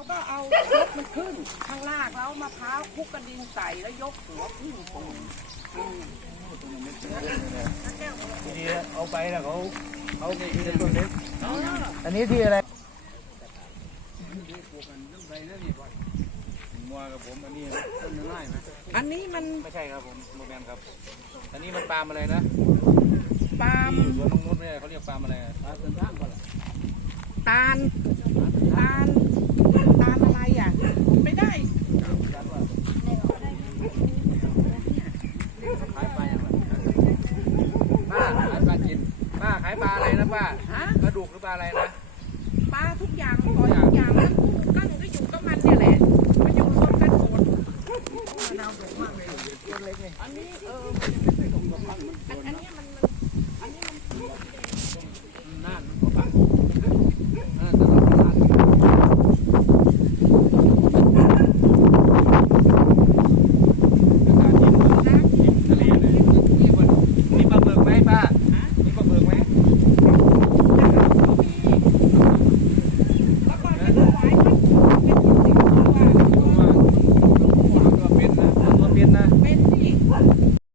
เราก็เอายกมันขึ้นข้างล่างแล้วมะพร้าวคลุกกระดินใส่แล้วยกหัวขึ้นปูนทีนี้เอาไปแล้วเขาเขาทีละต้นเล็กอันนี้ที่อะไรมัวกับผมอันนี้ต้นไม้ไหมอันนี้มันไม่ใช่ครับผมโมแมนครับ อันนี้มันปาล์มอะไรนะปาล์มที่สวนนงนุชไม่ใช่เขาเรียกปาล์มอะไรปาล์มเดินทางก่อนตาล ว่ากระดูกหรือปลาอะไรนะปลาทุกอย่างหอยทุกอย่างมันกุ้งก็หนึ่ก็อยู่กับมันเนี่ยแหละมันอยู่รวมกันหมดมะนาวสดมากเลยตัวเล็กเลยอันนี้เอออันนี้มัน